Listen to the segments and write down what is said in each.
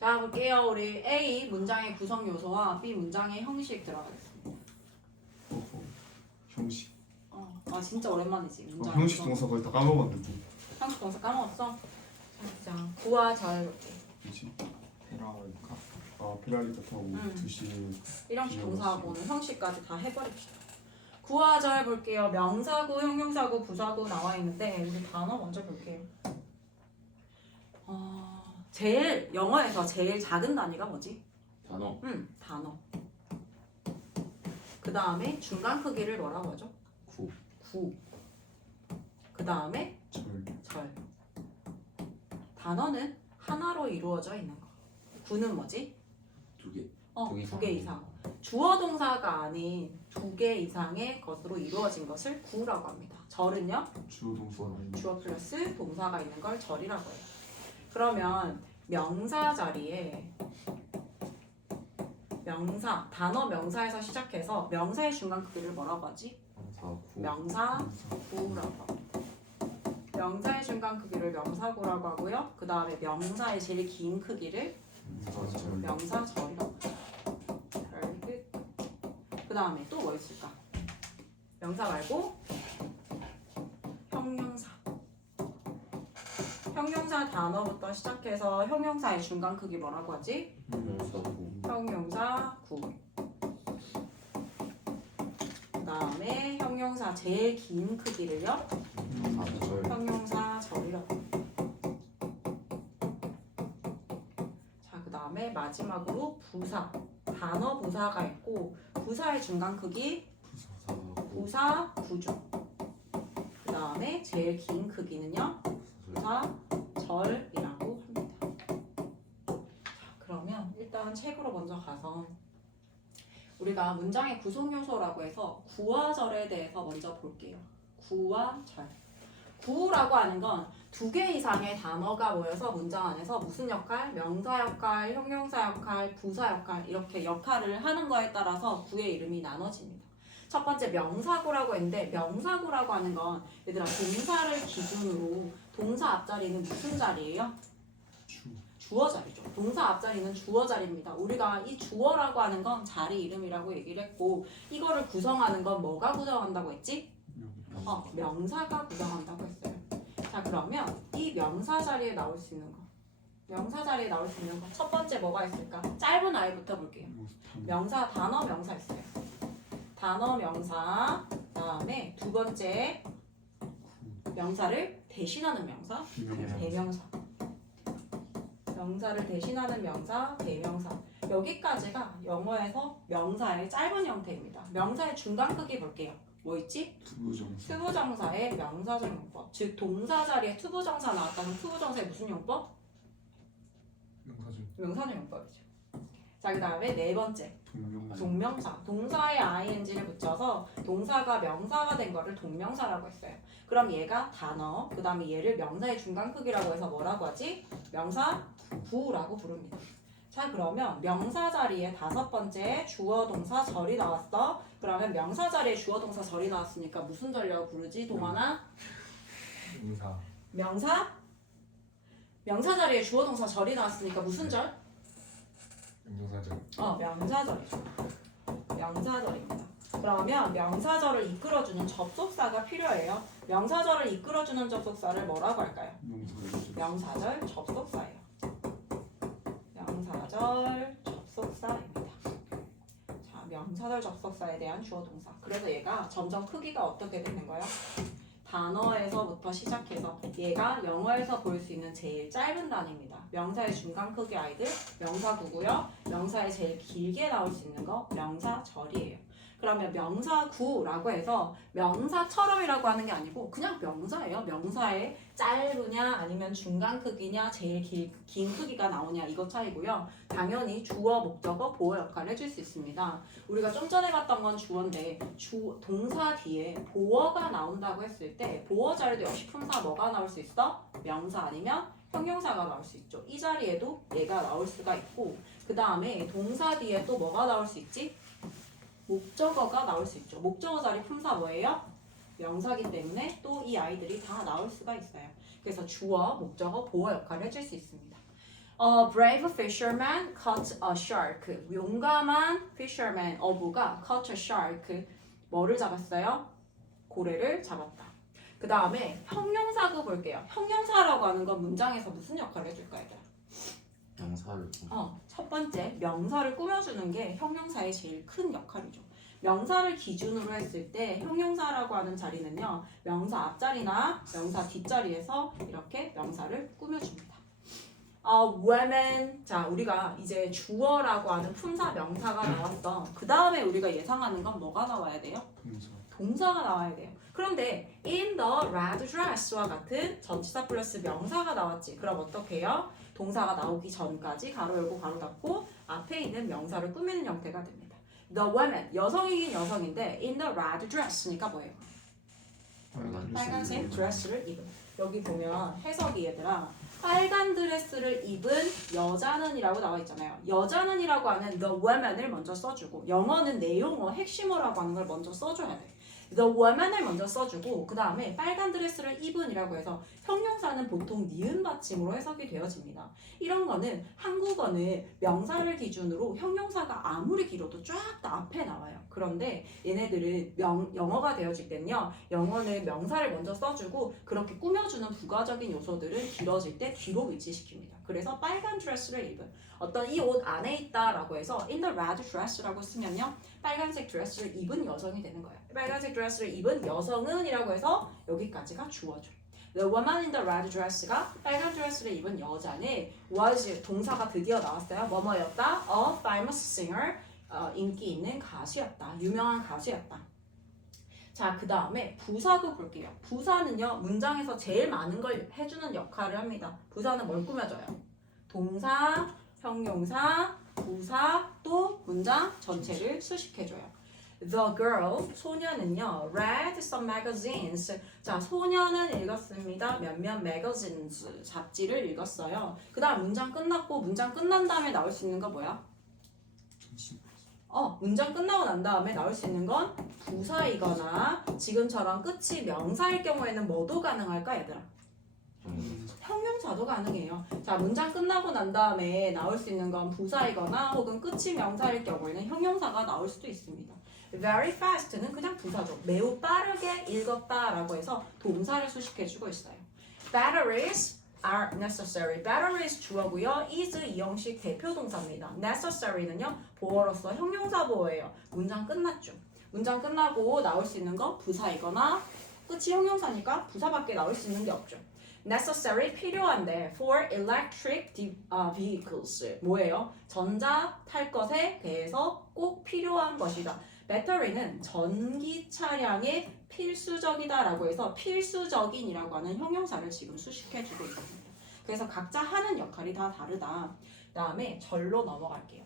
자, 볼게요. 우리 A 문장의 구성 요소와 B 문장의 형식 들어가겠습니다. 형식. 아 진짜 오랜만이지. 문장. 형식 동사 거의 다 까먹었는데. 형식 동사 까먹었어? 자, 구와 절 볼게. 뭐지? 페라리카. 페라리카 타고 2시. 일형식 동사하고는 형식까지 다 해버립시다. 구와 절 볼게요. 명사구, 형용사구, 부사구 나와 있는데 우리 단어 먼저 볼게요. 제일 영어에서 제일 작은 단위가 뭐지? 단어. 단어. 그 다음에 중간 크기를 뭐라고 하죠? 구. 그 다음에 절. 단어는 하나로 이루어져 있는 거. 구는 뭐지? 두 개. 두 개 이상. 주어 동사가 아닌 두 개 이상의 것으로 이루어진 것을 구라고 합니다. 절은요? 주어 동사. 주어 플러스 동사가 있는 걸 절이라고 해요. 그러면 명사 자리에 명사, 단어 명사에서 시작해서 명사의 중간 크기를 뭐라고 하지? 명사구라고 합니다. 명사의 중간 크기를 명사구라고 하고요. 그 다음에 명사의 제일 긴 크기를 명사절이라고 합니다. 그 다음에 또 뭐 있을까? 명사 말고 형용사. 형용사 단어부터 시작해서 형용사의 중간 크기 뭐라고 하지? 형용사구. 그 다음에 형용사 제일 긴 크기를요? 형용사절이라고 합니다. 자, 그 다음에 마지막으로 부사. 단어 부사가 있고 부사의 중간 크기 부사구죠. 그 다음에 제일 긴 크기는요? 부사절이라고 합니다. 자, 그러면 일단 책으로 먼저 가서 우리가 문장의 구성 요소라고 해서 구와 절에 대해서 먼저 볼게요. 구와 절. 구라고 하는 건 두 개 이상의 단어가 모여서 문장 안에서 무슨 역할? 명사 역할, 형용사 역할, 부사 역할 이렇게 역할을 하는 거에 따라서 구의 이름이 나눠집니다. 첫 번째 명사구라고 했는데 명사구라고 하는 건 얘들아 동사를 기준으로 동사 앞자리는 무슨 자리예요? 주어 자리죠. 동사 앞자리는 주어 자리입니다. 우리가 이 주어라고 하는 건 자리 이름이라고 얘기를 했고 이거를 구성하는 건 뭐가 구성한다고 했지? 명사가 구성한다고 했어요. 자, 그러면 이 명사 자리에 나올 수 있는 거. 명사 자리에 나올 수 있는 거. 첫 번째 뭐가 있을까? 짧은 아이부터 볼게요. 명사, 단어 명사 있어요. 단어 명사. 그다음에 두 번째 명사를 대신하는 명사. 대명사. 명사를 대신하는 명사, 대명사. 여기까지가 영어에서 명사의 짧은 형태입니다. 명사의 중간 크기 볼게요. 뭐 있지? 투부정사의 명사절 용법. 즉 동사 자리에 투부정사 나왔다면 투부정사의 무슨 용법? 명사절 용법이죠. 자, 그 다음에 네 번째 동명사. 동사에 ing를 붙여서 동사가 명사가 된 거를 동명사라고 했어요. 그럼 얘가 단어, 그 다음에 얘를 명사의 중간 크기라고 해서 뭐라고 하지? 명사구라고 부릅니다. 자, 그러면 명사 자리에 다섯 번째 주어 동사 절이 나왔어. 그러면 명사 자리에 주어 동사 절이 나왔으니까 무슨 절이라고 부르지? 동환아? 명사? 명사 자리에 주어 동사 절이 나왔으니까 무슨 절? 명사절이죠. 명사절입니다. 그러면 명사절을 이끌어주는 접속사가 필요해요. 명사절을 이끌어주는 접속사를 뭐라고 할까요? 명사절 접속사예요. 명사절 접속사입니다. 자, 명사절 접속사에 대한 주어 동사. 그래서 얘가 점점 크기가 어떻게 되는 거예요? 단어에서부터 시작해서 얘가 영어에서 볼 수 있는 제일 짧은 단위입니다. 명사의 중간 크기 아이들 명사구고요. 명사의 제일 길게 나올 수 있는 거 명사절이에요. 그러면 명사구라고 해서 명사처럼이라고 하는 게 아니고 그냥 명사예요. 명사의 짧으냐 아니면 중간 크기냐 제일 긴 크기가 나오냐 이거 차이고요. 당연히 주어, 목적어, 보어 역할을 해줄 수 있습니다. 우리가 좀 전에 봤던 건 주어인데 동사 뒤에 보어가 나온다고 했을 때 보어 자리도 역시 품사 뭐가 나올 수 있어? 명사 아니면 형용사가 나올 수 있죠. 이 자리에도 얘가 나올 수가 있고 그 다음에 동사 뒤에 또 뭐가 나올 수 있지? 목적어가 나올 수 있죠. 목적어 자리 품사 뭐예요? 명사기 때문에 또 이 아이들이 다 나올 수가 있어요. 그래서 주어, 목적어, 보어 역할을 해줄 수 있습니다. A brave fisherman caught a shark. 용감한 fisherman, 어부가 caught a shark. 뭐를 잡았어요? 고래를 잡았다. 그 다음에 형용사구 볼게요. 형용사라고 하는 건 문장에서 무슨 역할을 해줄까 얘들아? 명사를 첫 번째, 명사를 꾸며주는 게 형용사의 제일 큰 역할이죠. 명사를 기준으로 했을 때 형용사라고 하는 자리는요, 명사 앞자리나 명사 뒷자리에서 이렇게 명사를 꾸며줍니다. women. 자, 우리가 이제 주어라고 하는 품사 명사가 나왔어. 그 다음에 우리가 예상하는 건 뭐가 나와야 돼요? 동사. 동사가 나와야 돼요. 그런데 in the red dress와 같은 전치사 플러스 명사가 나왔지. 그럼 어떻게 해요? 동사가 나오기 전까지 가로 열고 가로 닫고 앞에 있는 명사를 꾸미는 형태가 됩니다. The woman, 여성이긴 여성인데 in the red dress니까 뭐예요? 빨간색 드레스를 입은. 여기 보면 해석이 얘들아, 빨간 드레스를 입은 여자는 이라고 나와 있잖아요. 여자는 이라고 하는 the woman을 먼저 써주고, 영어는 내용어, 핵심어라고 하는 걸 먼저 써줘야 돼. the woman을 먼저 써주고 그 다음에 빨간 드레스를 입은 이라고 해서 형용사는 보통 니은 받침으로 해석이 되어집니다. 이런 거는 한국어는 명사를 기준으로 형용사가 아무리 길어도 쫙 다 앞에 나와요. 그런데 얘네들은 영어가 되어질 때는요, 영어는 명사를 먼저 써주고 그렇게 꾸며주는 부가적인 요소들은 길어질 때 뒤로 위치시킵니다. 그래서 빨간 드레스를 입은, 어떤 이 옷 안에 있다라고 해서 in the red dress라고 쓰면요, 빨간색 드레스를 입은 여성이 되는 거예요. 빨간색 드레스를 입은 여성은 이라고 해서 여기까지가 주어죠. The woman in the red dress가 빨간 드레스를 입은 여자는 was, 동사가 드디어 나왔어요. 뭐뭐였다? A famous singer. 인기 있는 가수였다. 유명한 가수였다. 자, 그 다음에 부사구 볼게요. 부사는요, 문장에서 제일 많은 걸 해주는 역할을 합니다. 부사는 뭘 꾸며줘요? 동사, 형용사, 부사, 또 문장 전체를 수식해줘요. The girl, 소녀는요, read some magazines. 자, 소녀는 읽었습니다. 몇몇 magazines, 잡지를 읽었어요. 그 다음 문장 끝났고, 문장 끝난 다음에 나올 수 있는 거 뭐야? 문장 끝나고 난 다음에 나올 수 있는 건 부사이거나 지금처럼 끝이 명사일 경우에는 뭐도 가능할까 얘들아? 형용사도 가능해요. 자, 문장 끝나고 난 다음에 나올 수 있는 건 부사이거나 혹은 끝이 명사일 경우에는 형용사가 나올 수도 있습니다. Very fast는 그냥 부사죠. 매우 빠르게 읽었다라고 해서 동사를 수식해주고 있어요. Batteries are necessary. Batteries 주어고요. is 이형식 대표 동사입니다. necessary는요, 보어로서 형용사 보어예요. 문장 끝났죠. 문장 끝나고 나올 수 있는 건 부사이거나 끝이 형용사니까 부사밖에 나올 수 있는 게 없죠. necessary 필요한데 for electric vehicles 뭐예요? 전자 탈 것에 대해서 꼭 필요한 것이다. 배터리는 전기 차량의 필수적이다라고 해서 필수적인이라고 하는 형용사를 지금 수식해주고 있습니다. 그래서 각자 하는 역할이 다 다르다. 그 다음에 절로 넘어갈게요.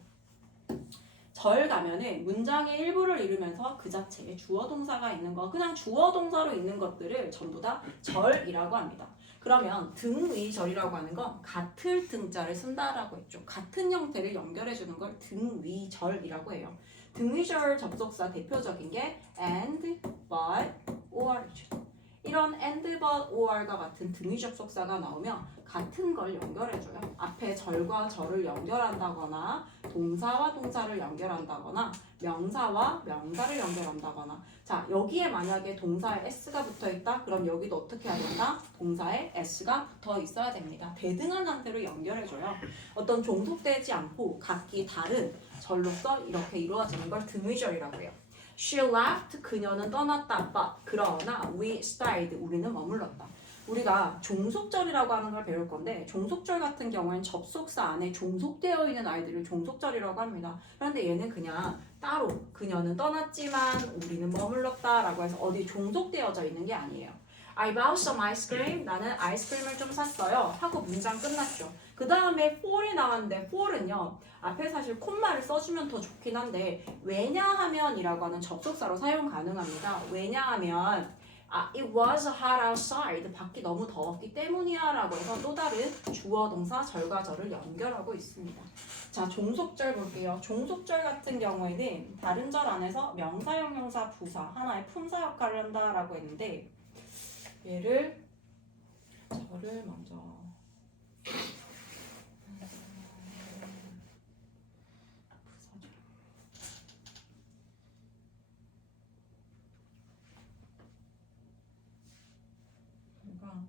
절 가면은 문장의 일부를 이루면서 그 자체에 주어 동사가 있는 거, 그냥 주어 동사로 있는 것들을 전부 다 절이라고 합니다. 그러면 등위절이라고 하는 건 같을 등자를 쓴다라고 했죠. 같은 형태를 연결해주는 걸 등위절이라고 해요. 등위절 접속사 대표적인 게 and, but, or죠. 이런 and, but, or과 같은 등위 접속사가 나오면 같은 걸 연결해줘요. 앞에 절과 절을 연결한다거나 동사와 동사를 연결한다거나 명사와 명사를 연결한다거나. 자, 여기에 만약에 동사에 s가 붙어있다? 그럼 여기도 어떻게 해야 된다? 동사에 s가 붙어 있어야 됩니다. 대등한 상태로 연결해줘요. 어떤 종속되지 않고 각기 다른 절로서 이렇게 이루어지는 걸 등위절이라고 해요. She left, 그녀는 떠났다. But, 그러나 we stayed, 우리는 머물렀다. 우리가 종속절이라고 하는 걸 배울 건데, 종속절 같은 경우에는 접속사 안에 종속되어 있는 아이들을 종속절이라고 합니다. 그런데 얘는 그냥 따로 그녀는 떠났지만 우리는 머물렀다라고 해서 어디 종속되어져 있는 게 아니에요. I bought some ice cream. 나는 아이스크림을 좀 샀어요. 하고 문장 끝났죠. 그 다음에 for이 나왔는데 for은요, 앞에 사실 콤마를 써주면 더 좋긴 한데 왜냐하면이라고 하는 접속사로 사용 가능합니다. 왜냐하면 it was hot outside. 밖이 너무 더웠기 때문이야 라고 해서 또 다른 주어 동사 절과 절을 연결하고 있습니다. 자, 종속절 볼게요. 종속절 같은 경우에는 다른 절 안에서 명사, 형용사, 부사 하나의 품사 역할을 한다라고 했는데 얘를 절을 먼저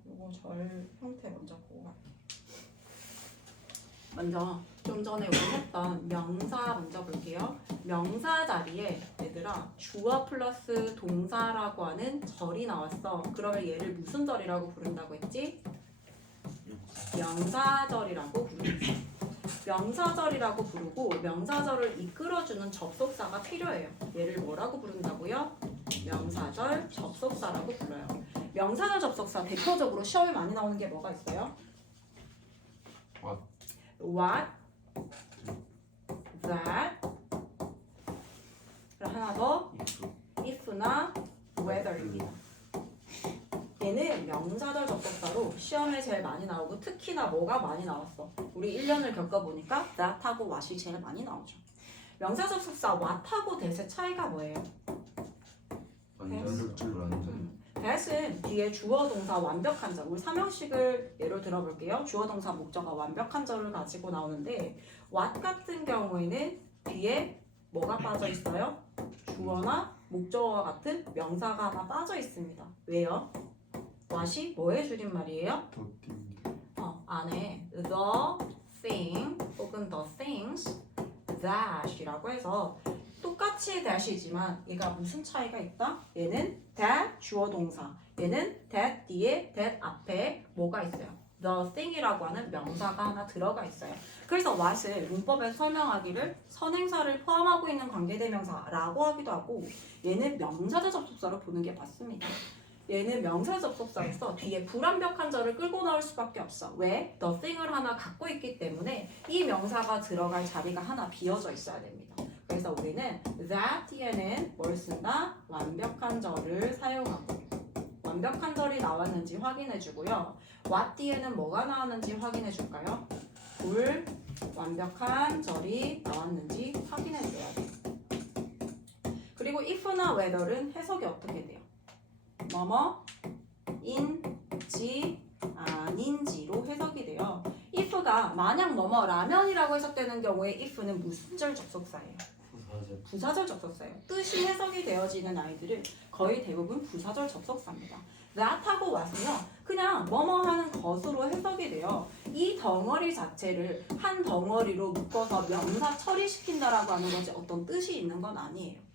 이거 절 형태 먼저 보고 갈게요. 먼저 좀 전에 우리 했던 명사 먼저 볼게요. 명사 자리에 얘들아 주어 플러스 동사라고 하는 절이 나왔어. 그러면 얘를 무슨 절이라고 부른다고 했지? 명사절이라고 부르겠어. 명사절이라고 부르고 명사절을 이끌어주는 접속사가 필요해요. 얘를 뭐라고 부른다고요? 명사절 접속사라고 불러요. 명사절 접속사 대표적으로 시험에 많이 나오는 게 뭐가 있어요? What, that, 그리고 하나 더 if나 whether입니다. 얘는 명사절 접속사로 시험에 제일 많이 나오고 특히나 뭐가 많이 나왔어? 우리 1년을 겪어보니까 that하고 what이 제일 많이 나오죠. 명사 접속사 what하고 that의 차이가 뭐예요? 완전 불완전. that은 뒤에 주어 동사 완벽한 절, 우리 삼형식을 예로 들어볼게요. 주어 동사 목적어 완벽한 절을 가지고 나오는데 what 같은 경우에는 뒤에 뭐가 빠져 있어요? 주어나 목적어와 같은 명사가 하나 빠져 있습니다. 왜요? what이 뭐의 줄임말이에요? 안에 the thing 혹은 the things that이라고 해서 똑같이 that이지만 얘가 무슨 차이가 있다? 얘는 that 주어 동사, 얘는 that 뒤에 that 앞에 뭐가 있어요? the thing이라고 하는 명사가 하나 들어가 있어요. 그래서 what을 문법에 설명하기를 선행사를 포함하고 있는 관계대명사라고 하기도 하고 얘는 명사절 접속사로 보는 게 맞습니다. 얘는 명사 접속사에서 뒤에 불완벽한 절을 끌고 나올 수밖에 없어. 왜? the thing을 하나 갖고 있기 때문에 이 명사가 들어갈 자리가 하나 비어져 있어야 됩니다. 그래서 우리는 that 뒤에는 뭘 쓴다? 완벽한 절을 사용하고 완벽한 절이 나왔는지 확인해 주고요. what 뒤에는 뭐가 나왔는지 확인해 줄까요? 불완벽한 절이 나왔는지 확인해 줘야 돼요. 그리고 if나 whether은 해석이 어떻게 돼요? 뭐뭐인지 아닌지로 해석이 돼요. if가 만약 뭐뭐 라면이라고 해석되는 경우에 if는 무슨 절 접속사예요? 부사절 접속사예요. 뜻이 해석이 되어지는 아이들은 거의 대부분 부사절 접속사입니다. that하고 what은요 그냥 뭐뭐 하는 것으로 해석이 돼요. 이 덩어리 자체를 한 덩어리로 묶어서 명사 처리시킨다라고 하는 것이 어떤 뜻이 있는 건 아니에요.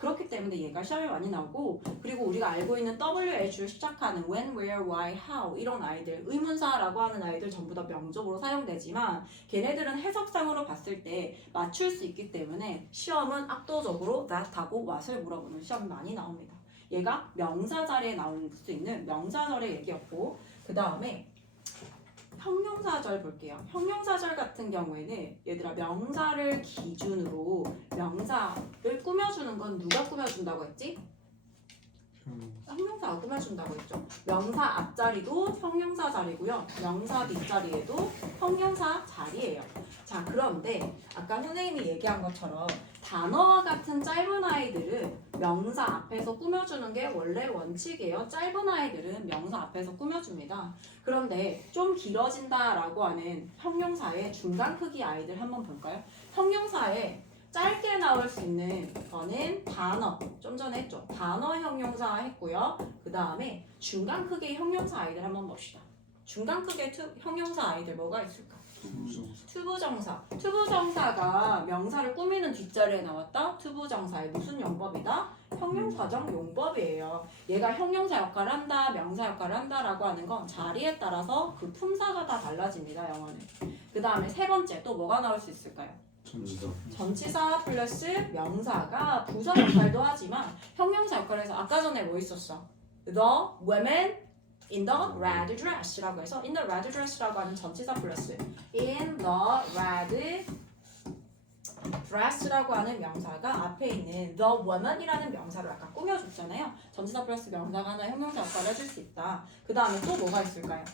그렇기 때문에 얘가 시험에 많이 나오고, 그리고 우리가 알고 있는 WH를 시작하는 when, where, why, how 이런 아이들, 의문사라고 하는 아이들 전부 다 명적으로 사용되지만 걔네들은 해석상으로 봤을 때 맞출 수 있기 때문에 시험은 압도적으로 that하고 what을 물어보는 시험이 많이 나옵니다. 얘가 명사 자리에 나올 수 있는 명사절의 얘기였고, 그 다음에 형용사절 볼게요. 형용사절 같은 경우에는 얘들아 명사를 기준으로 명사를 꾸며주는 건 누가 꾸며준다고 했지? 형용사가 꾸며준다고 했죠. 명사 앞자리도 형용사 자리고요. 명사 뒷자리에도 형용사 자리예요. 자, 그런데 아까 선생님이 얘기한 것처럼 단어와 같은 짧은 아이들은 명사 앞에서 꾸며주는 게 원래 원칙이에요. 짧은 아이들은 명사 앞에서 꾸며줍니다. 그런데 좀 길어진다라고 하는 형용사의 중간 크기 아이들 한번 볼까요? 형용사에 짧게 나올 수 있는 거는 단어, 좀 전에 했죠. 단어 형용사 했고요. 그 다음에 중간 크기의 형용사 아이들 한번 봅시다. 중간 크기의 형용사 아이들 뭐가 있을까? 투부정사. 투부정사가 명사를 꾸미는 뒷자리에 나왔다. 투부정사의 무슨 용법이다? 형용사적 용법이에요. 얘가 형용사 역할을 한다, 명사 역할을 한다라고 하는 건 자리에 따라서 그 품사가 다 달라집니다. 영어는. 그 다음에 세 번째 또 뭐가 나올 수 있을까요? 전치사 플러스 명사가 부사 역할도 하지만 형용사 역할에서 아까 전에 뭐 있었어? The women in the red dress라고 해서 in the red dress라고 하는 전치사 플러스 in the red dress라고 하는 명사가 앞에 있는 the woman이라는 명사를 아까 꾸며줬잖아요. 전치사 플러스 명사가 하나 형용사 역할을 해줄 수 있다. 그 다음에 또 뭐가 있을까요?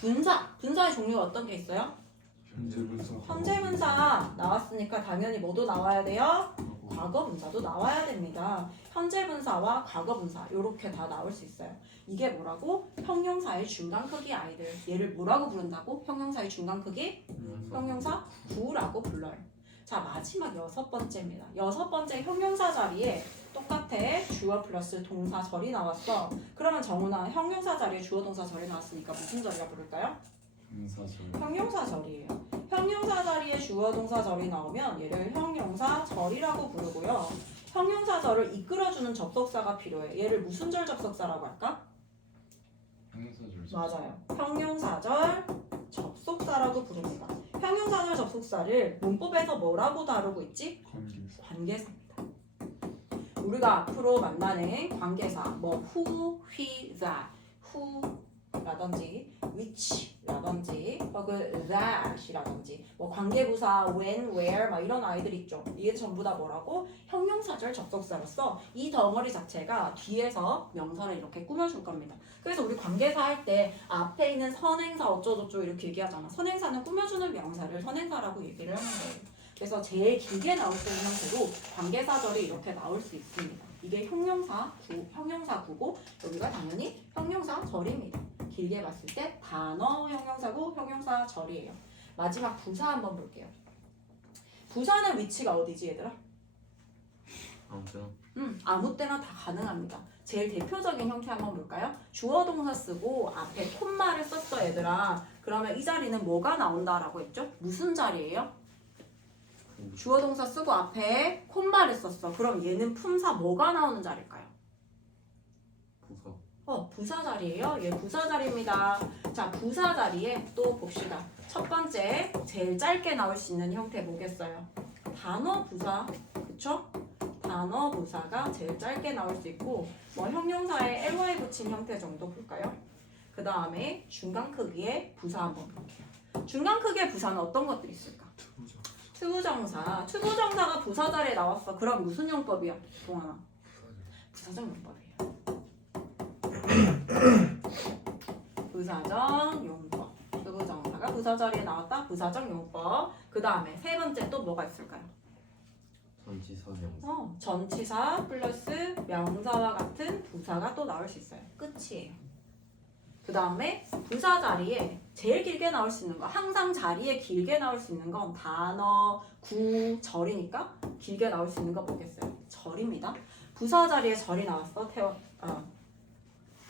분사. 분사의 종류가 어떤 게 있어요? 현재 분사 나왔으니까 당연히 뭐도 나와야 돼요? 과거 분사도 나와야 됩니다. 현재 분사와 과거 분사 이렇게 다 나올 수 있어요. 이게 뭐라고? 형용사의 중간 크기 아이들. 얘를 뭐라고 부른다고? 형용사의 중간 크기? 형용사 구라고 불러요. 자, 자, 마지막 6번째입니다. 6번째 형용사 자리에 똑같아. 주어 플러스 동사 절이 나왔어. 그러면 정훈아, 형용사 자리에 주어 동사 절이 나왔으니까 무슨 절이라 부를까요? 형사절. 형용사 절이에요. 형용사 자리에 주어 동사 절이 나오면 얘를 형용사 절이라고 부르고요. 형용사 절을 이끌어주는 접속사가 필요해. 얘를 무슨 절 접속사라고 할까? 형사절. 맞아요. 형용사절 접속사라고 부릅니다. 형용사절 접속사를 문법에서 뭐라고 다루고 있지? 관계사. 관계사입니다. 우리가 앞으로 만나는 관계사, 뭐 who, he, that, who라든지 which라든지 혹은 that이라든지 뭐 관계부사 when, where 막 이런 아이들 있죠. 이게 전부 다 뭐라고? 형용사절 접속사로서 이 덩어리 자체가 뒤에서 명사를 이렇게 꾸며줄 겁니다. 그래서 우리 관계사 할 때 앞에 있는 선행사 어쩌고저쩌고 이렇게 얘기하잖아. 선행사는 꾸며주는 명사를 선행사라고 얘기를 하는 거예요. 그래서 제일 길게 나올 수 있는 형태로 관계사절이 이렇게 나올 수 있습니다. 이게 형용사구고 여기가 당연히 형용사절입니다. 길게 봤을 때 단어 형용사고 형용사절이에요. 마지막 부사 한번 볼게요. 부사는 위치가 어디지 얘들아? 아무튼 아무 때나 다 가능합니다. 제일 대표적인 형태 한번 볼까요? 주어 동사 쓰고 앞에 콤마를 썼어 얘들아. 그러면 이 자리는 뭐가 나온다라고 했죠? 무슨 자리예요? 주어 동사 쓰고 앞에 콤마를 썼어. 그럼 얘는 품사 뭐가 나오는 자리일까요? 부사. 부사 자리예요. 얘 부사 자리입니다. 자, 부사 자리에 또 봅시다. 첫 번째, 제일 짧게 나올 수 있는 형태 뭐겠어요? 단어 부사, 그쵸? 단어 부사가 제일 짧게 나올 수 있고 뭐 형용사에 ly 붙인 형태 정도 볼까요? 그 다음에 중간 크기의 부사 한번 볼게요. 중간 크기의 부사는 어떤 것들이 있을까? 투부정사. 투부정사가 부사 자리에 나왔어. 그럼 무슨 용법이야? 동환아. 부사적 용법이에요. 부사적 용법. 투부정사가 부사 자리에 나왔다. 부사적 용법. 그 다음에 세 번째 또 뭐가 있을까요? 전치사 명사. 전치사 플러스 명사와 같은 부사가 또 나올 수 있어요. 끝이에요. 그 다음에 부사 자리에 제일 길게 나올 수 있는 거, 항상 자리에 길게 나올 수 있는 건 단어, 구, 절이니까 길게 나올 수 있는 거 뭐겠어요? 절입니다. 부사 자리에 절이 나왔어.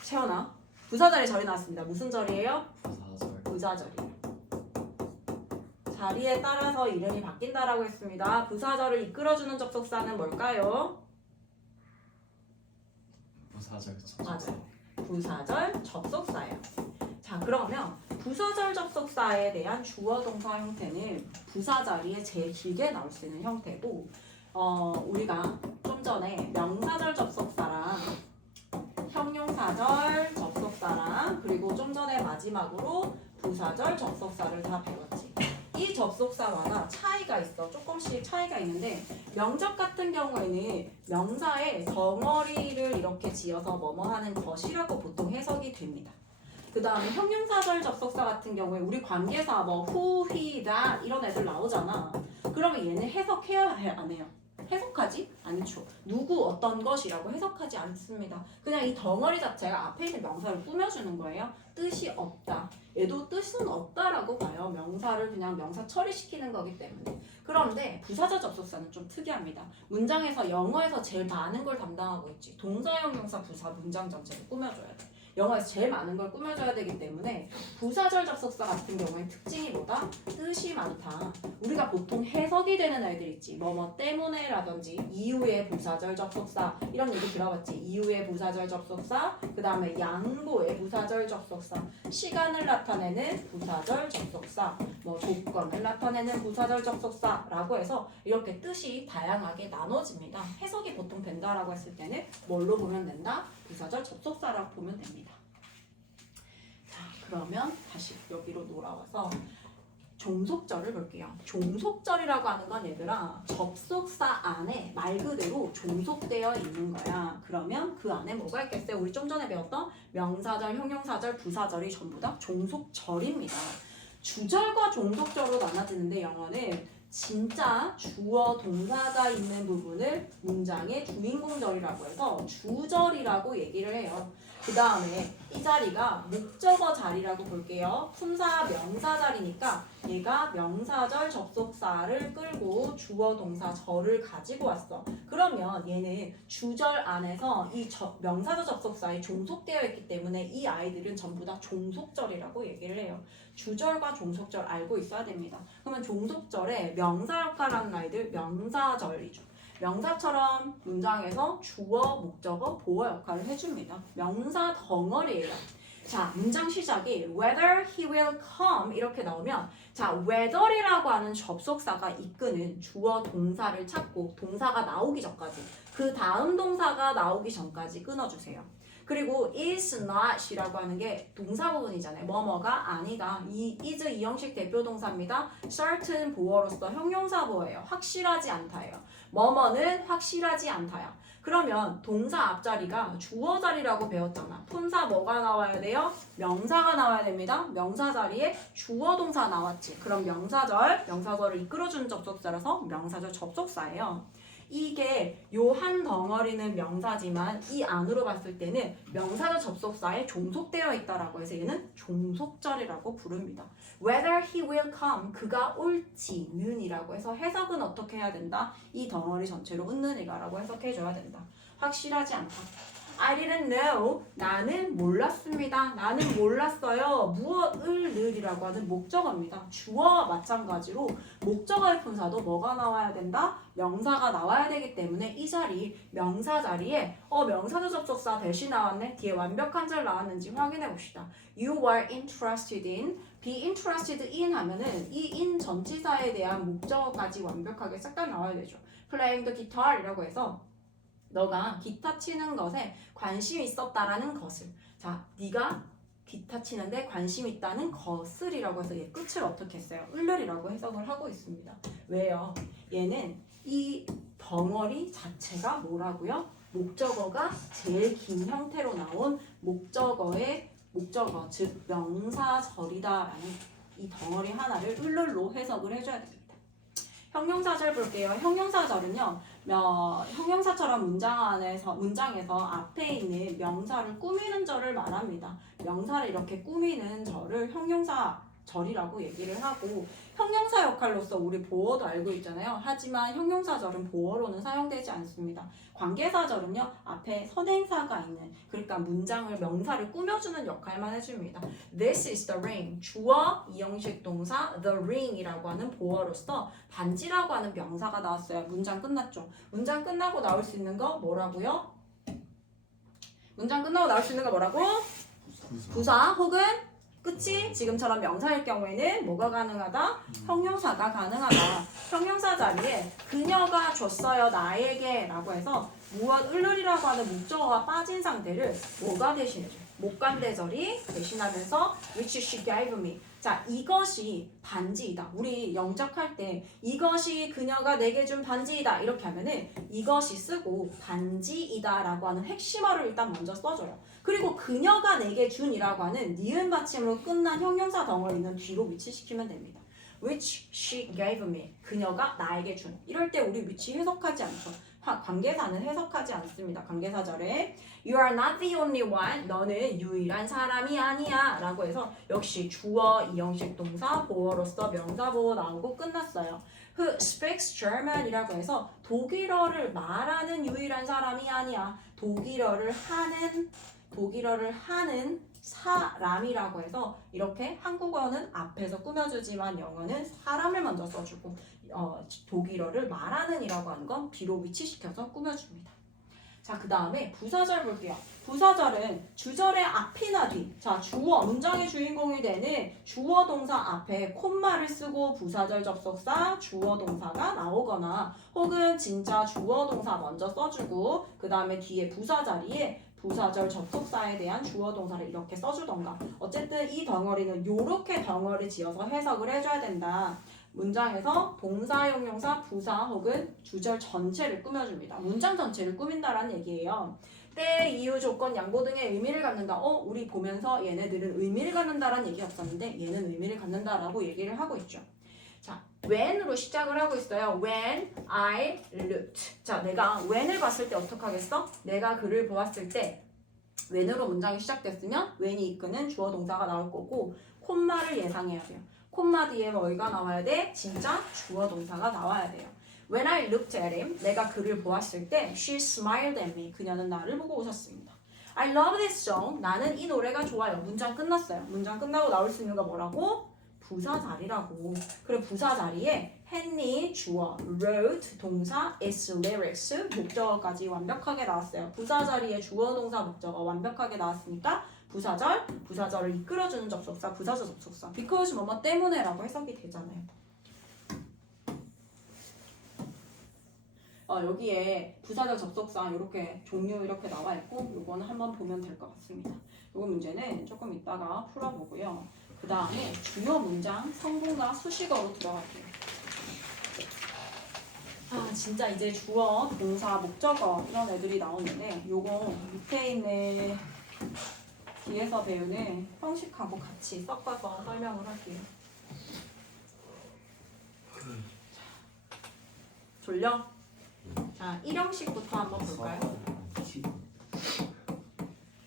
채원아. 부사 자리에 절이 나왔습니다. 무슨 절이에요? 부사절. 부사절이에요. 자리에 따라서 이름이 바뀐다라고 했습니다. 부사절을 이끌어주는 접속사는 뭘까요? 부사절. 맞아요. 부사절 접속사예요. 자, 그러면 부사절 접속사에 대한 주어 동사 형태는 부사 자리에 제일 길게 나올 수 있는 형태고 우리가 좀 전에 명사절 접속사랑 형용사절 접속사랑 그리고 좀 전에 마지막으로 부사절 접속사를 다 배웠지. 이 접속사마다 차이가 있어. 조금씩 차이가 있는데 명적 같은 경우에는 명사의 덩어리를 이렇게 지어서 뭐뭐 하는 것이라고 보통 해석이 됩니다. 그 다음에 형용사절 접속사 같은 경우에 우리 관계사 뭐 who, he, that 이런 애들 나오잖아. 그러면 얘는 해석해야 해, 안 해요? 해석하지 않죠. 누구 어떤 것이라고 해석하지 않습니다. 그냥 이 덩어리 자체가 앞에 있는 명사를 꾸며주는 거예요. 뜻이 없다. 얘도 뜻은 없다라고 봐요. 명사를 그냥 명사 처리시키는 거기 때문에. 그런데 부사절 접속사는 좀 특이합니다. 문장에서 영어에서 제일 많은 걸 담당하고 있지. 동사, 형용사, 부사, 문장 전체를 꾸며줘야 돼. 영어에서 제일 많은 걸 꾸며줘야 되기 때문에 부사절 접속사 같은 경우에 특징이 뭐다? 뜻이 많다. 우리가 보통 해석이 되는 애들 있지. 뭐뭐 때문에라든지 이후의 부사절 접속사 이런 얘기 들어봤지. 이후의 부사절 접속사, 그 다음에 양보의 부사절 접속사, 시간을 나타내는 부사절 접속사, 뭐 조건을 나타내는 부사절 접속사라고 해서 이렇게 뜻이 다양하게 나눠집니다. 해석이 보통 된다라고 했을 때는 뭘로 보면 된다? 부사절 접속사라고 보면 됩니다. 자, 그러면 다시 여기로 돌아와서 종속절을 볼게요. 종속절이라고 하는 건 얘들아 접속사 안에 말 그대로 종속되어 있는 거야. 그러면 그 안에 뭐가 있겠어요? 우리 좀 전에 배웠던 명사절, 형용사절, 부사절이 전부 다 종속절입니다. 주절과 종속절로 나눠지는데 영어는 진짜 주어 동사가 있는 부분을 문장의 주인공절이라고 해서 주절이라고 얘기를 해요. 그 다음에 이 자리가 목적어 자리라고 볼게요. 품사 명사 자리니까 얘가 명사절 접속사를 끌고 주어 동사 절을 가지고 왔어. 그러면 얘는 주절 안에서 이 명사절 접속사에 종속되어 있기 때문에 이 아이들은 전부 다 종속절이라고 얘기를 해요. 주절과 종속절 알고 있어야 됩니다. 그러면 종속절에 명사 역할하는 아이들 명사절이죠. 명사처럼 문장에서 주어, 목적어, 보어 역할을 해줍니다. 명사 덩어리예요. 자, 문장 시작이 whether he will come 이렇게 나오면 자, whether이라고 하는 접속사가 이끄는 주어 동사를 찾고 동사가 나오기 전까지 그 다음 동사가 나오기 전까지 끊어주세요. 그리고 is not이라고 하는 게 동사 부분이잖아요. 뭐뭐가 아니다. 이 is 이 형식 대표 동사입니다. certain 보어로서 형용사 보어예요. 확실하지 않다예요. 뭐뭐는 확실하지 않다야. 그러면 동사 앞자리가 주어 자리라고 배웠잖아. 품사 뭐가 나와야 돼요? 명사가 나와야 됩니다. 명사 자리에 주어 동사 나왔지. 그럼 명사절을 이끌어주는 접속사라서 명사절 접속사예요. 이게 요 한 덩어리는 명사지만 이 안으로 봤을 때는 명사절 접속사에 종속되어 있다라고 해서 얘는 종속절이라고 부릅니다. Whether he will come, 그가 올지는 이라고 해서 해석은 어떻게 해야 된다? 이 덩어리 전체로 웃는 이가라고 해석해줘야 된다. 확실하지 않다. I didn't know. 나는 몰랐습니다. 나는 몰랐어요. 무엇을 늘이라고 하는 목적어입니다. 주어와 마찬가지로 목적어의 품사도 뭐가 나와야 된다? 명사가 나와야 되기 때문에 이 자리, 명사 자리에 명사절 접속사 대신 나왔네. 뒤에 완벽한 절 나왔는지 확인해 봅시다. You are interested in, be interested in 하면은 이 in 전치사에 대한 목적어까지 완벽하게 싹 다 나와야 되죠. Playing the guitar이라고 해서 너가 기타 치는 것에 관심 있었다라는 것을 자, 네가 기타 치는데 관심 있다는 것을이라고 해서 얘 끝을 어떻게 했어요? 을르리라고 해석을 하고 있습니다. 왜요? 얘는 이 덩어리 자체가 뭐라고요? 목적어가 제일 긴 형태로 나온 목적어의 목적어, 즉 명사절이다라는 이 덩어리 하나를 을르로 해석을 해줘야 됩니다. 형용사절 볼게요. 형용사절은요, 형용사처럼 문장에서 앞에 있는 명사를 꾸미는 절을 말합니다. 명사를 이렇게 꾸미는 절을 형용사절이라고 얘기를 하고, 형용사 역할로서 우리 보어도 알고 있잖아요. 하지만 형용사절은 보어로는 사용되지 않습니다. 관계사절은요, 앞에 선행사가 있는, 그러니까 문장을 명사를 꾸며주는 역할만 해줍니다. This is the ring. 주어, 이형식 동사 the ring이라고 하는 보어로서 반지라고 하는 명사가 나왔어요. 문장 끝났죠. 문장 끝나고 나올 수 있는 거 뭐라고요? 문장 끝나고 나올 수 있는 거 뭐라고? 부사 혹은 끝이 지금처럼 명사일 경우에는 뭐가 가능하다? 형용사가 가능하다. 형용사 자리에 그녀가 줬어요 나에게 라고 해서 무엇 을르리라고 하는 목적어가 빠진 상태를 뭐가 대신해줘? 목관대절이 대신하면서 which she gave me. 자, 이것이 반지이다. 우리 영작할 때 이것이 그녀가 내게 준 반지이다 이렇게 하면은 이것이 쓰고 반지이다 라고 하는 핵심어를 일단 먼저 써줘요. 그리고 그녀가 내게 준이라고 하는 니은 받침으로 끝난 형용사 덩어리는 뒤로 위치시키면 됩니다. which she gave me. 그녀가 나에게 준. 이럴 때 우리 위치 해석하지 않죠. 관계사는 해석하지 않습니다. 관계사절에 You are not the only one. 너는 유일한 사람이 아니야 라고 해서 역시 주어, 이형식 동사, 보어로서 명사 보어 나오고 끝났어요. Who speaks German 이라고 해서 독일어를 말하는 유일한 사람이 아니야. 독일어를 하는 사람이라고 해서 이렇게 한국어는 앞에서 꾸며주지만 영어는 사람을 먼저 써주고 독일어를 말하는 이라고 하는 건 뒤로 위치시켜서 꾸며줍니다. 자, 그 다음에 부사절 볼게요. 부사절은 주절의 앞이나 뒤, 자 주어, 문장의 주인공이 되는 주어 동사 앞에 콤마를 쓰고 부사절 접속사 주어 동사가 나오거나 혹은 진짜 주어 동사 먼저 써주고 그 다음에 뒤에 부사 자리에 부사절 접속사에 대한 주어 동사를 이렇게 써주던가 어쨌든 이 덩어리는 요렇게 덩어리 지어서 해석을 해줘야 된다. 문장에서 동사, 형용사, 부사 혹은 주절 전체를 꾸며줍니다. 문장 전체를 꾸민다라는 얘기예요. 때, 이유, 조건, 양보 등의 의미를 갖는다. 우리 보면서 얘네들은 의미를 갖는다라는 얘기였었는데 얘는 의미를 갖는다라고 얘기를 하고 있죠. 자, when으로 시작을 하고 있어요. When I looked. 자, 내가 when을 봤을 때 어떻게 하겠어? 내가 그를 보았을 때 when으로 문장이 시작됐으면 when이 이끄는 주어 동사가 나올 거고 콤마를 예상해야 돼요. 콤마 뒤에 뭐가 나와야 돼? 진짜 주어 동사가 나와야 돼요. When I looked at him, 내가 그를 보았을 때 she smiled at me. 그녀는 나를 보고 웃었습니다. I love this song. 나는 이 노래가 좋아요. 문장 끝났어요. 문장 끝나고 나올 수 있는 거 뭐라고? 부사 자리라고. 그래 부사 자리에 henry 주어, wrote 동사, is lyrics 목적어까지 완벽하게 나왔어요. 부사 자리에 주어 동사 목적어 완벽하게 나왔으니까 부사절, 부사절을 이끌어주는 접속사, 부사절 접속사. because 뭐뭐 때문에라고 해석이 되잖아요. 여기에 부사절 접속사 이렇게 종류 이렇게 나와 있고 요거는 한번 보면 될 것 같습니다. 요거 문제는 조금 이따가 풀어보고요. 그 다음에 주요 문장 성분과 수식어로 들어갈게요. 진짜 이제 주어, 동사, 목적어 이런 애들이 나오는데 요거 밑에 있는 뒤에서 배우는 형식하고 같이 섞어서 설명을 할게요. 졸려? 자, 1형식부터 한번 볼까요?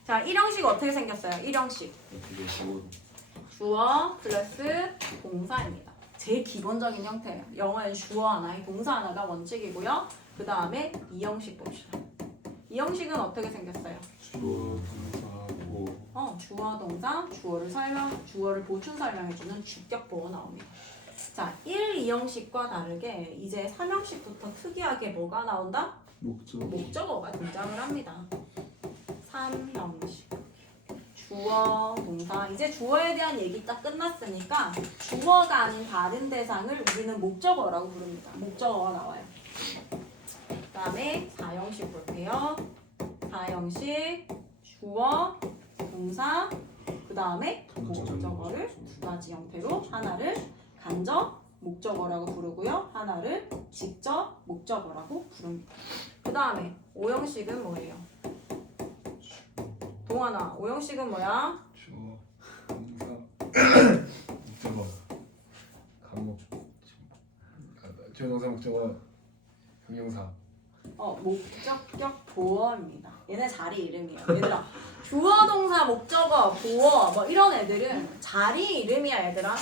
자, 1형식 어떻게 생겼어요? 1형식 주어 플러스 동사입니다. 제일 기본적인 형태예요. 영어엔 주어 하나에 동사 하나가 원칙이고요. 그 다음에 2형식 봅시다. 2형식은 어떻게 생겼어요? 주어 동사 보어. 주어 동사, 주어를 보충 설명해주는 주격 보어 나옵니다. 자, 1, 2형식과 다르게 이제 3형식부터 특이하게 뭐가 나온다? 목적어가 등장을 합니다. 3형식. 주어, 동사. 이제 주어에 대한 얘기 딱 끝났으니까 주어가 아닌 다른 대상을 우리는 목적어라고 부릅니다. 목적어가 나와요. 그 다음에 4형식 볼게요. 4형식 주어, 동사, 그 다음에 목적어를 두 가지 형태로 하나를 간접 목적어라고 부르고요. 하나를 직접 목적어라고 부릅니다. 그 다음에 5형식은 뭐예요? 동환아, 5형식은 뭐야? 주어 동사 목적어 간목 주어 동사 목적어 형용사 목적격 보어입니다. 얘네 자리 이름이에요. 얘들아, 주어, 동사, 목적어, 보어 뭐 이런 애들은 자리 이름이야 얘들아.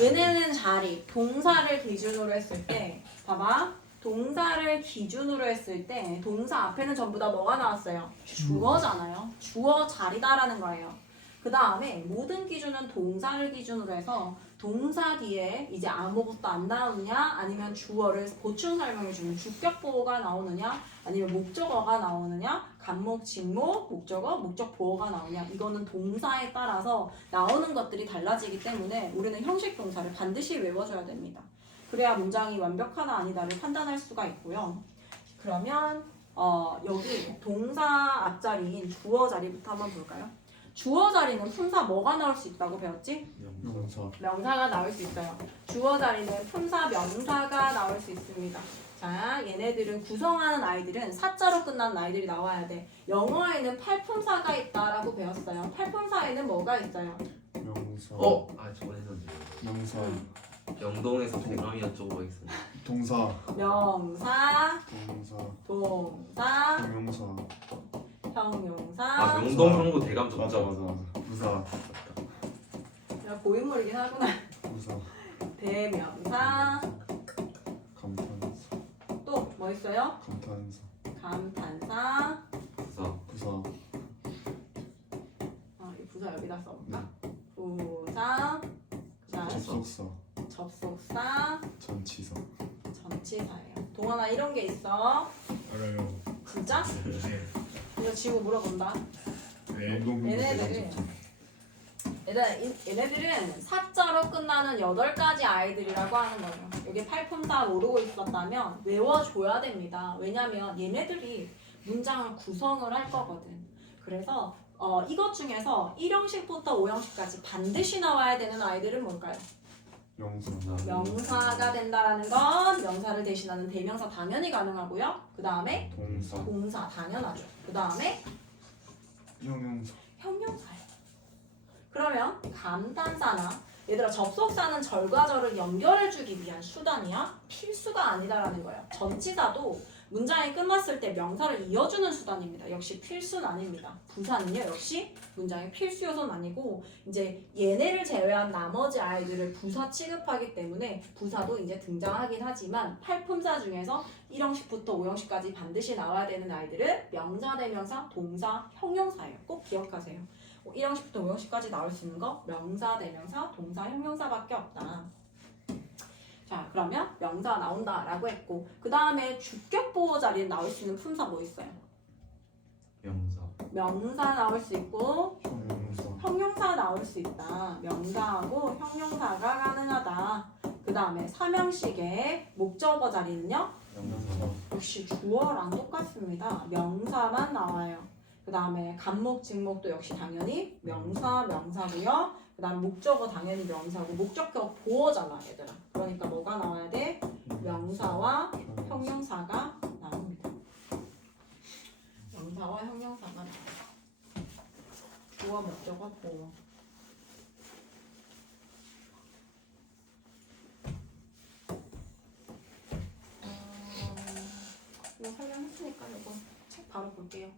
얘네는 자리, 동사를 기준으로 했을 때 봐봐. 동사를 기준으로 했을 때 동사 앞에는 전부 다 뭐가 나왔어요? 주어잖아요. 주어 자리다라는 거예요. 그 다음에 모든 기준은 동사를 기준으로 해서 동사 뒤에 이제 아무것도 안 나오느냐 아니면 주어를 보충 설명해주는 주격 보어가 나오느냐 아니면 목적어가 나오느냐 간목, 직목, 목적어, 목적 보어가 나오냐 이거는 동사에 따라서 나오는 것들이 달라지기 때문에 우리는 형식 동사를 반드시 외워줘야 됩니다. 그래야 문장이 완벽하나 아니다를 판단할 수가 있고요. 그러면 여기 동사 앞자리인 주어 자리부터 한번 볼까요? 주어 자리는 품사 뭐가 나올 수 있다고 배웠지? 명사가 나올 수 있어요. 주어 자리는 품사 명사가 나올 수 있습니다. 자, 얘네들은 구성하는 아이들은 사자로 끝나는 아이들이 나와야 돼. 영어에는 팔품사가 있다라고 배웠어요. 팔품사에는 뭐가 있어요? 명사 저번에 했었는데 명사 영동에서 동남이 여쭤보겠습니다. 동사 명사, 동사 형용사, 명동 형도 대감 맞아 줬죠. 부사 야, 고인물이긴 하구나. 부사 대명사, 감탄사 또 뭐 있어요? 감탄사 감탄사. 부사 이 부사 여기다 써볼까? 부사, 그다음 접속사 접속사, 전치사 전치사예요. 동원아 이런 게 있어? 알아요. 진짜? 네. 이거 지고 물어본다. 얘네들은 얘네들은 사자로 끝나는 8가지 아이들이라고 하는 거예요. 여기 팔품사 모르고 있었다면 외워줘야 됩니다. 왜냐면 얘네들이 문장을 구성을 할 거거든. 그래서 이것 중에서 1형식부터 5형식까지 반드시 나와야 되는 아이들은 뭘까요? 명사가 된다라는 건 명사를 대신하는 대명사 당연히 가능하고요. 그 다음에 동사 당연하죠. 그 다음에 형용사예요. 그러면 감탄사나 얘들아 접속사는 절과 절을 연결해주기 위한 수단이야 필수가 아니다라는 거예요. 전치사도 문장이 끝났을 때 명사를 이어주는 수단입니다. 역시 필수는 아닙니다. 부사는요 역시 문장의 필수 요소는 아니고 이제 얘네를 제외한 나머지 아이들을 부사 취급하기 때문에 부사도 이제 등장하긴 하지만 팔품사 중에서 1형식부터 5형식까지 반드시 나와야 되는 아이들은 명사, 대명사, 동사, 형용사예요. 꼭 기억하세요. 1형식부터 5형식까지 나올 수 있는 거 명사, 대명사, 동사, 형용사밖에 없다. 자 그러면 명사 나온다라고 했고 그 다음에 주격 보호 자리에 나올 수 있는 품사 뭐 있어요? 명사. 명사 나올 수 있고 형용사. 형용사 나올 수 있다. 명사하고 형용사가 가능하다. 그 다음에 3형식의 목적어 자리는요? 명사. 역시 주어랑 똑같습니다. 명사만 나와요. 그 다음에 간목, 직목도 역시 당연히 명사, 명사고요. 그 다음 목적어 당연히 명사고 목적어 보어잖아 얘들아. 그러니까 뭐가 나와야 돼? 명사와 형용사가 나옵니다. 명사와 형용사가 나와요. 주어, 목적어, 보어. 이거 설명했으니까 이거 책 바로 볼게요.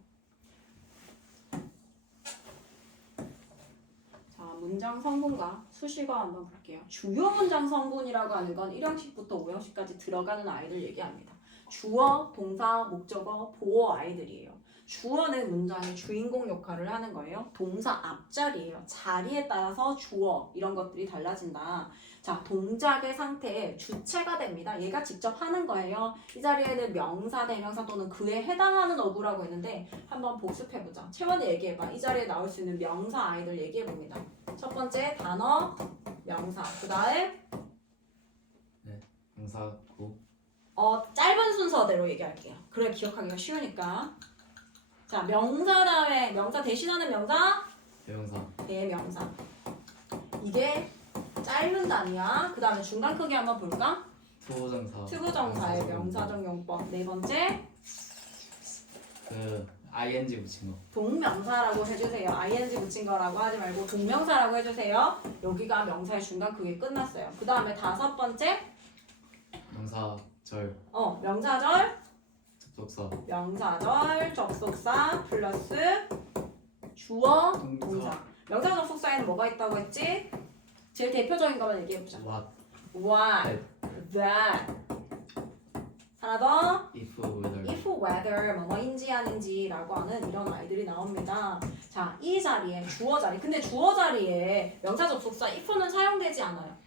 자, 문장 성분과 수식어 한번 볼게요. 주요 문장 성분이라고 하는 건 1형식부터 5형식까지 들어가는 아이들 얘기합니다. 주어, 동사, 목적어, 보어 아이들이에요. 주어는 문장의 주인공 역할을 하는 거예요. 동사 앞자리예요. 자리에 따라서 주어 이런 것들이 달라진다. 자, 동작의 상태에 주체가 됩니다. 얘가 직접 하는 거예요. 이 자리에는 명사, 대명사 또는 그에 해당하는 어구라고 했는데 한번 복습해보자. 채원이 얘기해봐. 이 자리에 나올 수 있는 명사 아이들 얘기해봅니다. 첫 번째 단어, 명사. 그 다음 명사 구. 짧은 순서대로 얘기할게요. 그래 기억하기가 쉬우니까. 자, 명사 다음에 명사 대신하는 명사, 대명사. 대명사. 이게 짧은 단위야. 그 다음에 중간 크기 한번 볼까? 투부정사. 투부정사의 명사적 용법. 네 번째 그 ing 붙인 거. 동명사라고 해주세요. ing 붙인 거라고 하지 말고 동명사라고 해주세요. 여기가 명사의 중간 크기 끝났어요. 그 다음에 다섯 번째 명사절 명사절, 접속사 명사절, 접속사 플러스 주어, 동사. 명사 접속사에는 뭐가 있다고 했지? 제일 대표적인 것만 얘기해보자. what What, that. 하나 더. if whether if, whether, 뭐뭐인지 아닌지라고 하는 이런 아이들이 나옵니다. 자, 이 자리에 주어 자리. 근데 주어 자리에 명사 접속사 if는 사용되지 않아요.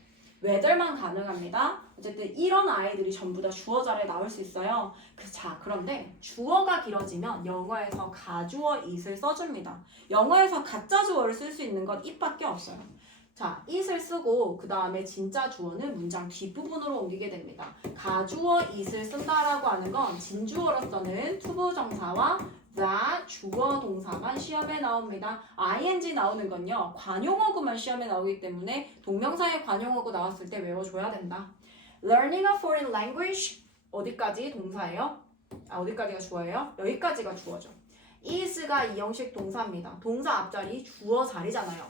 whether만 가능합니다. 어쨌든 이런 아이들이 전부 다 주어 자리에 나올 수 있어요. 자, 그런데 주어가 길어지면 영어에서 가주어 it을 써줍니다. 영어에서 가짜 주어를 쓸 수 있는 건 it밖에 없어요. 자, it을 쓰고 그 다음에 진짜 주어는 문장 뒷부분으로 옮기게 됩니다. 가주어 it을 쓴다라고 하는 건 진주어로서는 투부정사와 that 주어 동사만 시험에 나옵니다. ing 나오는 건요. 관용어구만 시험에 나오기 때문에 동명사의 관용어구 나왔을 때 외워줘야 된다. Learning a foreign language 어디까지 동사예요? 어디까지가 주어예요? 여기까지가 주어죠. is가 2형식 동사입니다. 동사 앞자리 주어 자리잖아요.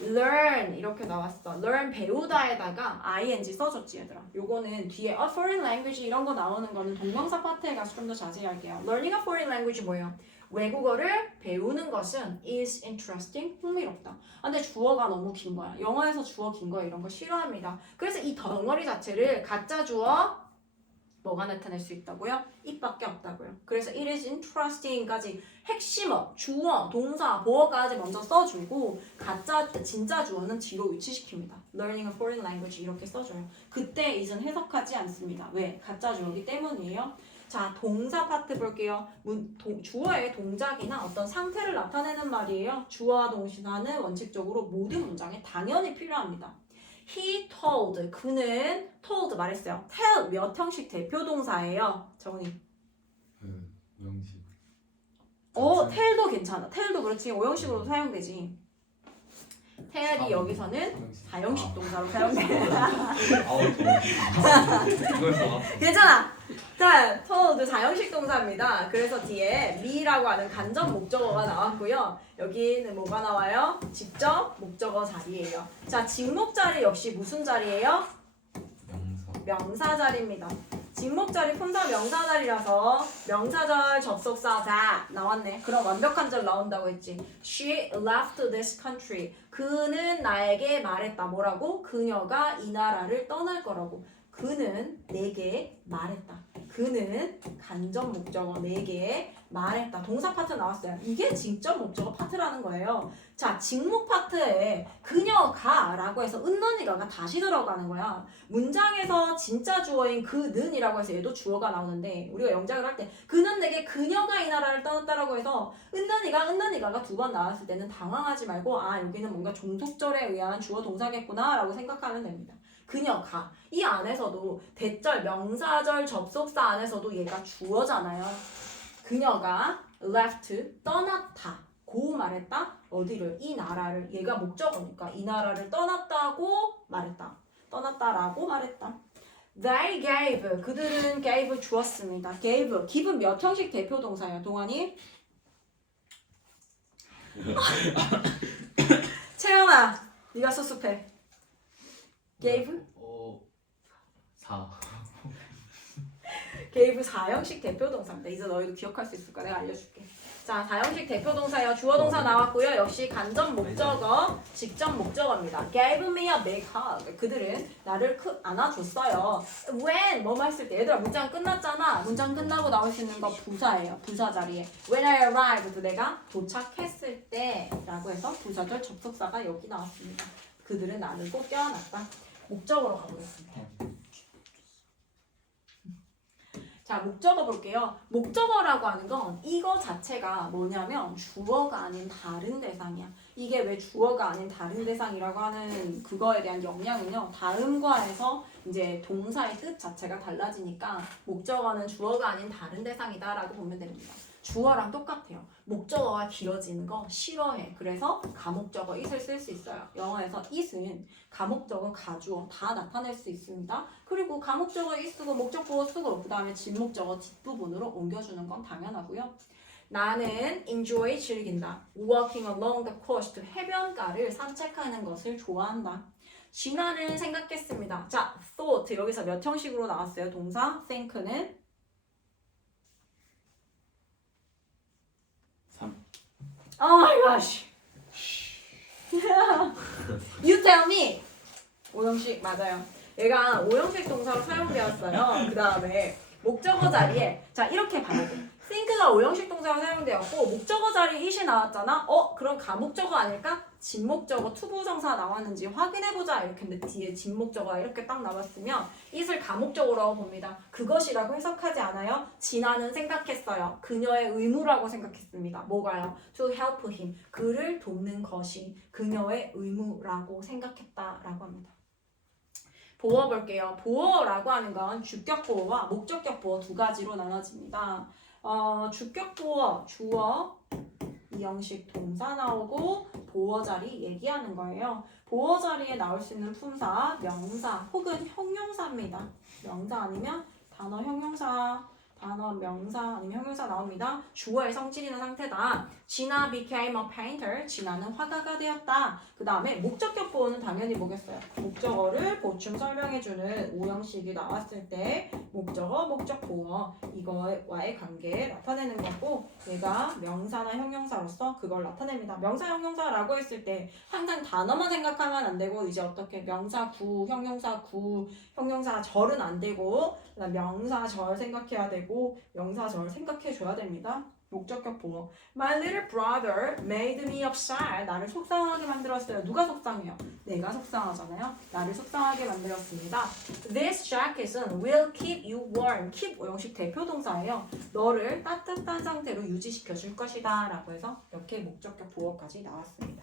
learn 이렇게 나왔어. learn 배우다에다가 ing 써줬지 얘들아. 요거는 뒤에 a foreign language 이런 거 나오는 거는 동명사 파트에 가서 좀 더 자세히 할게요. learning a foreign language 뭐예요? 외국어를 배우는 것은 is interesting, 흥미롭다. 근데 주어가 너무 긴 거야. 영어에서 주어 긴 거 이런 거 싫어합니다. 그래서 이 덩어리 자체를 가짜 주어 뭐가 나타낼 수 있다고요? it밖에 없다고요. 그래서 it is interesting까지 핵심어, 주어, 동사, 보어까지 먼저 써주고 진짜 주어는 뒤로 위치시킵니다. Learning a foreign language 이렇게 써줘요. 그때 it은 해석하지 않습니다. 왜? 가짜 주어기 때문이에요. 자, 동사 파트 볼게요. 주어의 동작이나 어떤 상태를 나타내는 말이에요. 주어와 동사는 원칙적으로 모든 문장에 당연히 필요합니다. He told, 그는 told 말했어요. tell 몇 형식 대표 동사예요. 정은이. 명식. tell도 괜찮아. tell도 그렇지. 5형식으로도 사용되지. tell이 여기서는 4형식 동사로 사용돼. 이걸 써놨어. 괜찮아. 자, told 4형식 동사입니다. 그래서 뒤에 me라고 하는 간접 목적어가 나왔고요. 여기는 뭐가 나와요? 직접 목적어 자리예요. 자, 직목 자리 역시 무슨 자리예요? 명사 명사 자리입니다. 직목자리 품사 명사자리라서 명사절 접속사다 나왔네. 그럼 완벽한 절 나온다고 했지. She left this country. 그는 나에게 말했다. 뭐라고? 그녀가 이 나라를 떠날 거라고. 그는 내게 말했다. 그는 간접 목적어 내게 말했다. 동사 파트 나왔어요. 이게 직접 목적어 파트라는 거예요. 자, 직목 파트에 그녀가 라고 해서 은넌이가가 다시 들어가는 거야. 문장에서 진짜 주어인 그는이라고 해서 얘도 주어가 나오는데 우리가 영작을 할 때 그는 내게 그녀가 이 나라를 떠났다라고 해서 은넌이가가 두 번 나왔을 때는 당황하지 말고 아 여기는 뭔가 종속절에 의한 주어 동사겠구나 라고 생각하면 됩니다. 그녀가 이 안에서도 대절 명사절 접속사 안에서도 얘가 주어잖아요. 그녀가 left 떠났다 고 말했다 어디를 이 나라를 얘가 목적어니까 이 나라를 떠났다고 말했다 떠났다라고 말했다. They gave 그들은 gave 주었습니다. gave give은 몇 형식 대표 동사예요 동환이? 채영아 네가 수습해. gave? 4. gave 4형식 대표 동사입니다. 이제 너희도 기억할 수 있을까? 내가 알려줄게. 자, 4형식 대표 동사요. 주어 동사 나왔고요. 역시 간접 목적어, 직접 목적어입니다. gave me a big hug. 그들은 나를 안아줬어요. when 뭐뭐 했을 때 얘들아 문장 끝났잖아. 문장 끝나고 나올 수 있는 거 부사예요. 부사 자리에 when I arrived 내가 도착했을 때 라고 해서 부사절 접속사가 여기 나왔습니다. 그들은 나를 꼭 껴안았다. 목적어로 가보겠습니다. 자, 목적어 볼게요. 목적어라고 하는 건 이거 자체가 뭐냐면 주어가 아닌 다른 대상이야. 이게 왜 주어가 아닌 다른 대상이라고 하는 그거에 대한 영향은요. 다음과에서 이제 동사의 뜻 자체가 달라지니까 목적어는 주어가 아닌 다른 대상이다라고 보면 됩니다. 주어랑 똑같아요. 목적어가 길어지는 거 싫어해. 그래서 가목적어 it을 쓸 수 있어요. 영어에서 it은 가목적어, 가주어 다 나타낼 수 있습니다. 그리고 가목적어 it 쓰고 목적보어 쓰고 그 다음에 진목적어 뒷부분으로 옮겨주는 건 당연하고요. 나는 enjoy 즐긴다. Walking along the coast 해변가를 산책하는 것을 좋아한다. 진화는 생각했습니다. 자, thought 여기서 몇 형식으로 나왔어요? 동사 think는 3. Oh my gosh. You tell me. 5형식 맞아요. 얘가 5형식 동사로 사용되었어요. 그 다음에 목적어 자리에 자 이렇게 봐야 돼. think가 5형식 동사로 사용되었고 목적어 자리에 it이 나왔잖아. 그럼 가목적어 아닐까? 진목적어 투부정사 나왔는지 확인해보자 이렇게 했는데 뒤에 진목적어가 이렇게 딱 나왔으면 it을 가목적어라고 봅니다. 그것이라고 해석하지 않아요. 진아는 생각했어요. 그녀의 의무라고 생각했습니다. 뭐가요? To help him. 그를 돕는 것이 그녀의 의무라고 생각했다라고 합니다. 보어 볼게요. 보어라고 하는 건 주격 보어와 목적격 보어 두 가지로 나눠집니다. 주격 보어, 주어, 이 형식 동사 나오고 보어 자리 얘기하는 거예요. 보어 자리에 나올 수 있는 품사, 명사 혹은 형용사입니다. 명사 아니면 단어 형용사, 단어 명사 아니면 형용사 나옵니다. 주어의 성질이나 상태다. 진아 became a painter. 진아는 화가가 되었다. 그 다음에 목적격 보어는 당연히 뭐겠어요? 목적어를 보충 설명해주는 5형식이 나왔을 때 목적어, 목적 보어 이거와의 관계 나타내는 거고 얘가 명사나 형용사로서 그걸 나타냅니다. 명사, 형용사라고 했을 때 항상 단어만 생각하면 안 되고 이제 어떻게 명사 구, 형용사 구, 형용사 절은 안 되고 그다음 명사 절 생각해야 되고 명사절 생각해줘야 됩니다. 목적격 보어. My little brother made me upset. 나를 속상하게 만들었어요. 누가 속상해요? 내가 속상하잖아요. 나를 속상하게 만들었습니다. This jacket은 will keep you warm. keep 오형식 대표 동사예요. 너를 따뜻한 상태로 유지시켜 줄 것이다. 라고 해서 이렇게 목적격 보어까지 나왔습니다.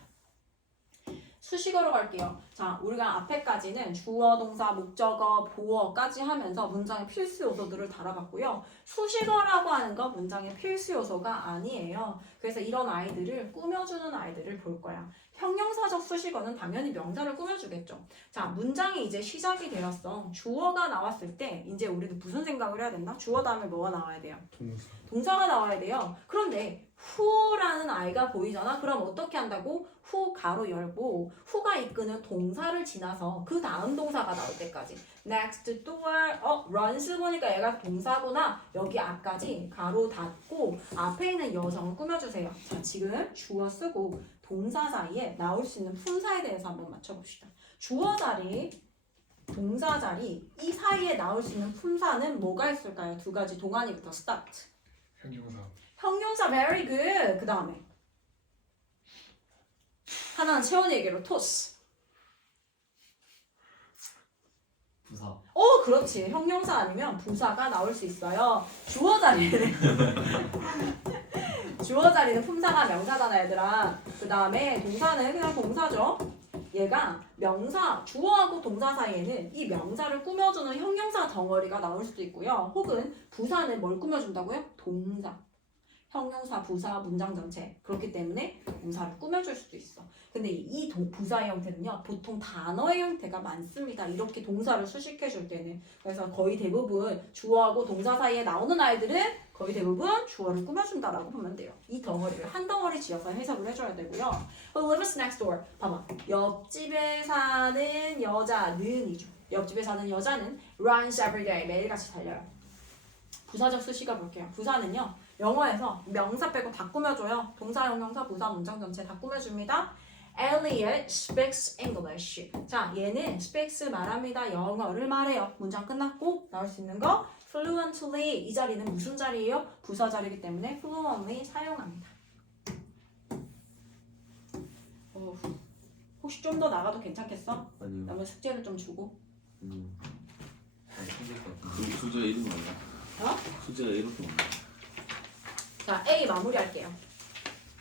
수식어로 갈게요. 자, 우리가 앞에까지는 주어, 동사, 목적어, 보어까지 하면서 문장의 필수 요소들을 다뤄봤고요. 수식어라고 하는 건 문장의 필수 요소가 아니에요. 그래서 이런 아이들을 꾸며주는 아이들을 볼 거야. 형용사적 수식어는 당연히 명사를 꾸며주겠죠. 자, 문장이 이제 시작이 되었어. 주어가 나왔을 때 이제 우리는 무슨 생각을 해야 된다? 주어 다음에 뭐가 나와야 돼요? 동사. 동사가 나와야 돼요. 그런데 who라는 아이가 보이잖아. 그럼 어떻게 한다고? who 가로 열고 who가 이끄는 동사를 지나서 그 다음 동사가 나올 때까지 next door runs 보니까 얘가 동사구나. 여기 앞까지 가로 닫고 앞에 있는 여성을 꾸며주세요. 자, 지금 주어 쓰고 동사 사이에 나올 수 있는 품사에 대해서 한번 맞춰봅시다. 주어 자리, 동사 자리 이 사이에 나올 수 있는 품사는 뭐가 있을까요? 두 가지 동안이부터 start. 형용사. 형용사 very good. 그 다음에 하나는 채원이에게로 toss. 부사. 그렇지. 형용사 아니면 부사가 나올 수 있어요. 주어 자리는 주어 자리는 품사가 명사잖아 얘들아. 그 다음에 동사는 그냥 동사죠. 얘가 명사, 주어하고 동사 사이에는 이 명사를 꾸며주는 형용사 덩어리가 나올 수도 있고요. 혹은 부사는 뭘 꾸며준다고요? 동사. 형용사, 부사, 문장 전체. 그렇기 때문에 동사를 꾸며줄 수도 있어. 근데 이 부사의 형태는요, 보통 단어의 형태가 많습니다. 이렇게 동사를 수식해줄 때는. 그래서 거의 대부분 주어하고 동사 사이에 나오는 아이들은 거의 대부분 주어를 꾸며준다라고 보면 돼요. 이 덩어리를 한 덩어리 지어서 해석을 해줘야 되고요. Who lives next door? 봐봐. 옆집에 사는 여자는이죠. 옆집에 사는 여자는 runs every day. 매일같이 달려요. 부사적 수식어 볼게요. 부사는요. 영어에서 명사 빼고 다 꾸며줘요. 동사, 형용사, 부사, 문장 전체 다 꾸며줍니다. Elliot speaks English. 자, 얘는 speaks 말합니다. 영어를 말해요. 문장 끝났고 나올 수 있는 거 fluently. 이 자리는 무슨 자리예요? 부사 자리이기 때문에 fluently 사용합니다. 혹시 좀 더 나가도 괜찮겠어? 아니요. 그러면 숙제를 좀 주고. 아니요. 안 생길 것 같은데. 그럼 수저 이름 몰라? 어? 수저가 이렇게 몰라? 자, A 마무리할게요.